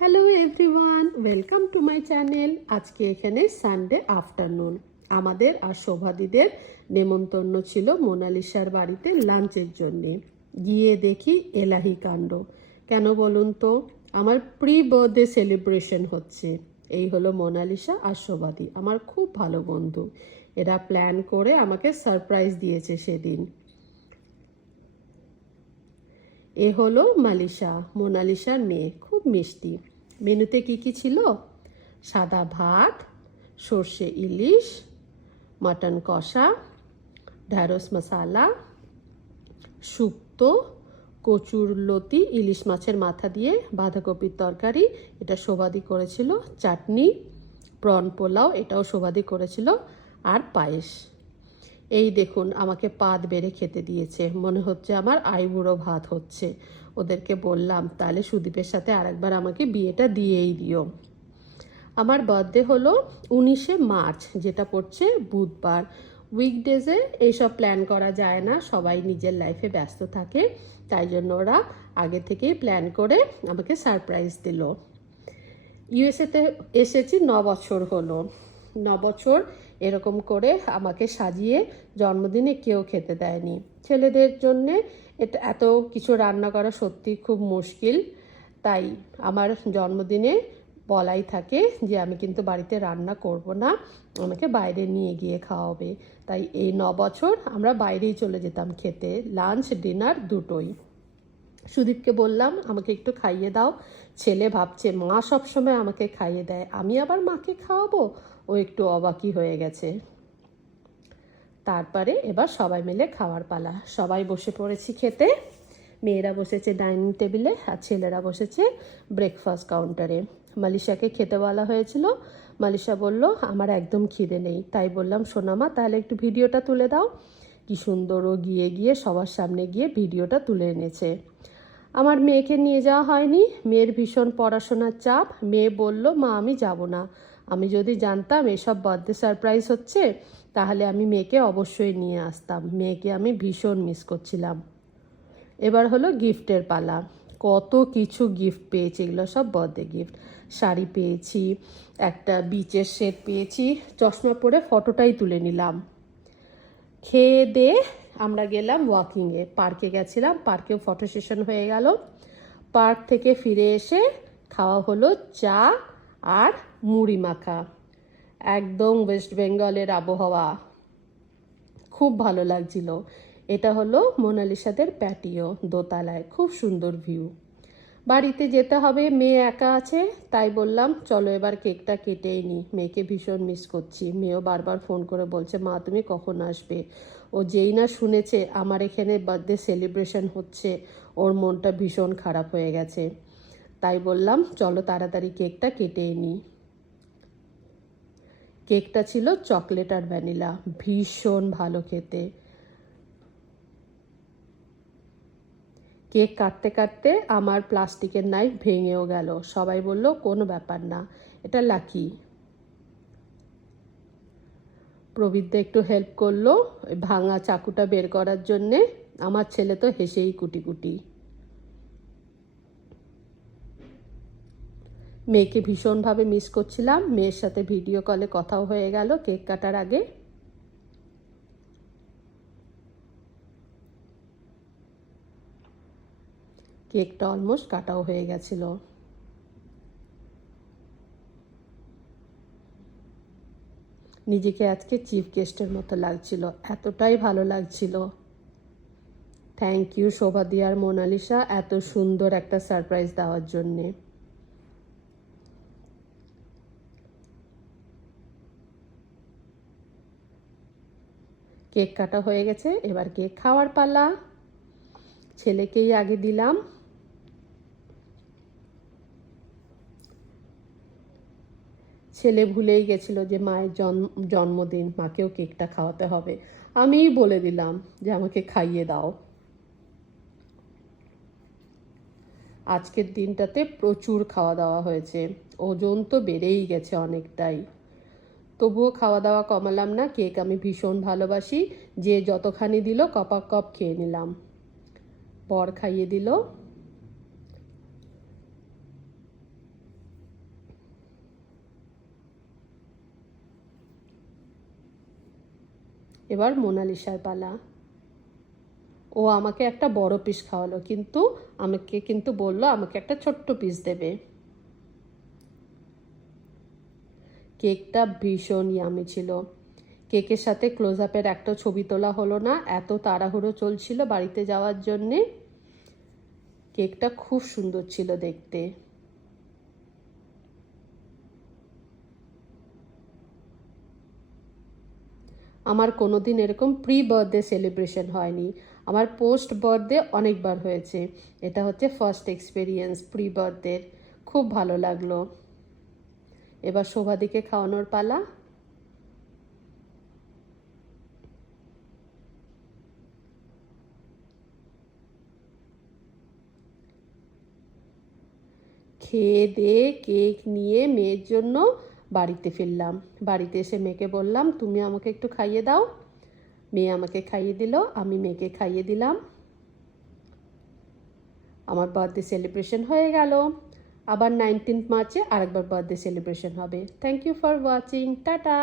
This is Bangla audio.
Hello everyone, welcome to my channel. আজকে এখানে সানডে আফটারনুন আমাদের আর শোভাদিদের নেমন্তন্ন ছিল মোনালিসার বাড়িতে লাঞ্চের জন্যে। গিয়ে দেখি এলাহি কাণ্ড। কেন বলুন তো? আমার প্রি বার্থডে সেলিব্রেশন হচ্ছে। এই হলো মোনালিসা আর শোভাদি, আমার খুব ভালো বন্ধু। এরা প্ল্যান করে আমাকে সারপ্রাইজ দিয়েছে সেদিন। এ হলো মালিশা, মোনালিসার মেয়ে, খুব মিষ্টি। মেনুতে কি কি ছিল? সাদা ভাত, সর্ষে ইলিশ, মাটন কষা, ঢ্যাঁড়স মশালা, শুক্তো, কচুর লতি, ইলিশ মাছের মাথা দিয়ে বাঁধাকপির তরকারি, এটা শোভাদি করেছিল, চাটনি, প্রন পোলাও, এটাও শোভাদি করেছিল, আর পায়েস। এই দেখুন আমাকে পাত বেড়ে খেতে দিয়েছে, মনে হচ্ছে আমার আইবুড়ো ভাত হচ্ছে। ওদেরকে বললাম তাহলে সুদীপের সাথে আরেকবার আমাকে বিয়েটা দিয়েই দিও। আমার বার্থডে হলো 19শে মার্চ, যেটা পড়ছে বুধবার। উইকডেজে এইসব প্ল্যান করা যায় না, সবাই নিজের লাইফে ব্যস্ত থাকে, তাই জন্য ওরা আগে থেকেই প্ল্যান করে আমাকে সারপ্রাইজ দিল। ইউএসএতে এসেছি 9 বছর হলো। 9 বছর এরকম করে আমাকে সাজিয়ে জন্মদিনে কেউ খেতে দেয়নি। ছেলেদের জন্যে এটা এত কিছু রান্না করা সত্যি খুব মুশকিল, তাই আমার জন্মদিনে বলাই থাকে যে আমি কিন্তু বাড়িতে রান্না করব না, আমাকে বাইরে নিয়ে গিয়ে খাওয়াবে। তাই এই 9 বছর আমরা বাইরেই চলে যেতাম খেতে, লাঞ্চ ডিনার দুটোই। সুদীপকে বললাম আমাকে একটু খাইয়ে দাও। ছেলে ভাবছে মা সবসময় আমাকে খাইয়ে দেয়, আমি আবার মাকে খাওয়াবো। ও একটু অবাকই হয়ে গেছে। তারপরে এবার সবাই মিলে খাওয়ার পালা। সবাই বসে পড়েছি খেতে। মেয়েরা বসেছে ডাইনিং টেবিলে আর ছেলেরা বসেছে ব্রেকফাস্ট কাউন্টারে। মালিশাকে খেতে বলা হয়েছিল। মালিশা বলল আমার একদম খিদে নেই। তাই বললাম সোনামা তাহলে একটু ভিডিওটা তুলে দাও। কি সুন্দর ও গিয়ে গিয়ে সবার সামনে গিয়ে ভিডিওটা তুলে এনেছে। আমার মেয়েকে নিয়ে যাওয়া হয়নি, মেয়ের ভীষণ পড়াশোনার চাপ। মেয়ে বলল মা আমি যাব না। আমি যদি জানতাম এসব বার্থডে সারপ্রাইজ হচ্ছে তাহলে আমি মেয়েকে অবশ্যই নিয়ে আসতাম। মেয়েকে আমি ভীষণ মিস করছিলাম। এবার হলো গিফটের পালা। কত কিছু গিফট পেয়েছি, এগুলো সব বার্থডে গিফট। শাড়ি পেয়েছি, একটা বিচের সেট পেয়েছি, চশমা পরে ফটোটাই তুলে নিলাম। খেয়ে দিয়ে আমরা গেলাম ওয়াকিংয়ে, পার্কে গেছিলাম, পার্কেও ফটো সেশন হয়ে গেল। পার্ক থেকে ফিরে এসে খাওয়া হলো চা আর মুড়ি মাখা। একদম ওয়েস্ট বেঙ্গলের আবহাওয়া, খুব ভালো লাগছিল। এটা হলো মোনালিসাদের প্যাটিও, দোতলায়, খুব সুন্দর ভিউ। বাড়িতে যেতে হবে, মেয়ে একা আছে, তাই বললাম চলো এবার কেকটা কেটেই নিই। মেয়েকে ভীষণ মিস করছি। মেয়েও বারবার ফোন করে বলছে মা তুমি কখন আসবে। ও যেই না শুনেছে আমার এখানে বার্থডে সেলিব্রেশন হচ্ছে, ওর মনটা ভীষণ খারাপ হয়ে গেছে। তাই বললাম চলো তাড়াতাড়ি কেকটা কেটেই নিই। কেকটা ছিল চকলেট আর ভ্যানিলা, ভীষণ ভালো খেতে। কেক কাটতে কাটতে আমার প্লাস্টিকের নাইফ ভেঙেও গেল। সবাই বলল কোনো ব্যাপার না, এটা লাকি। প্রবীরদা একটু হেল্প করলো ভাঙা চাকুটা বের করার জন্যে। আমার ছেলে তো হেসেই কুটি কুটি। মেয়েকে ভীষণভাবে মিস করছিলাম। মেয়ের সাথে ভিডিও কলে কথাও হয়ে গেল কেক কাটার আগে। কেকটা অলমোস্ট কাটাও হয়ে গেছিল। নিজেকে আজকে চিফ গেস্টের মতো লাগছিল, এতটাই ভালো লাগছিল। থ্যাংক ইউ শোভাদি আর মোনালিসা এত সুন্দর একটা সারপ্রাইজ দেওয়ার জন্যে। কেক কাটা হয়ে গেছে, এবার কেক খাওয়ার পালা। ছেলেকেই আগে দিলাম। ছেলে ভুলেই গেছিল যে মায়ের জন্মদিন, মাকেও কেকটা খাওয়াতে হবে। আমিই বলে দিলাম যে আমাকে খাইয়ে দাও। আজকের দিনটাতে প্রচুর খাওয়া দাওয়া হয়েছে, ওজন তো বেড়েই গেছে অনেকটাই। তবুও খাওয়া দাওয়া কমালাম না। কেক আমি ভীষণ ভালোবাসি, যে যতখানি দিল কপাক কপ খেয়ে নিলাম। বর খাইয়ে দিল। এবার মোনালিসার পালা। ও আমাকে একটা বড় পিস খাওয়ালো, কিন্তু আমাকে বললো আমাকে একটা ছোট্ট পিস দেবে। কেকটা ভীষণ ইয়ামি ছিল। কেকের সাথে ক্লোজ আপের একটা ছবি তোলা হলো না, এত তাড়াহুড়ো চলছিল বাড়িতে যাওয়ার জন্যে। কেকটা খুব সুন্দর ছিল দেখতে। আমার কোনোদিন এরকম প্রি বার্থডে সেলিব্রেশন হয়নি। আমার পোস্ট বার্থডে অনেকবার হয়েছে, এটা হচ্ছে ফার্স্ট এক্সপিরিয়েন্স প্রি বার্থডের। খুব ভালো লাগলো। এবার শোভাদিকে খাওয়ানোর পালা। খেয়ে দিয়ে কেক নিয়ে মেয়ের জন্য বাড়িতে ফিরলাম। বাড়িতে এসে মেয়েকে বললাম তুমি আমাকে একটু খাইয়ে দাও। মেয়ে আমাকে খাইয়ে দিল, আমি মেয়েকে খাইয়ে দিলাম। আমার বার্থডে সেলিব্রেশন হয়ে গেল। আবার 19 মার্চে আরেকবার বার্থডে সেলিব্রেশন হবে। Thank you for watching. Tata.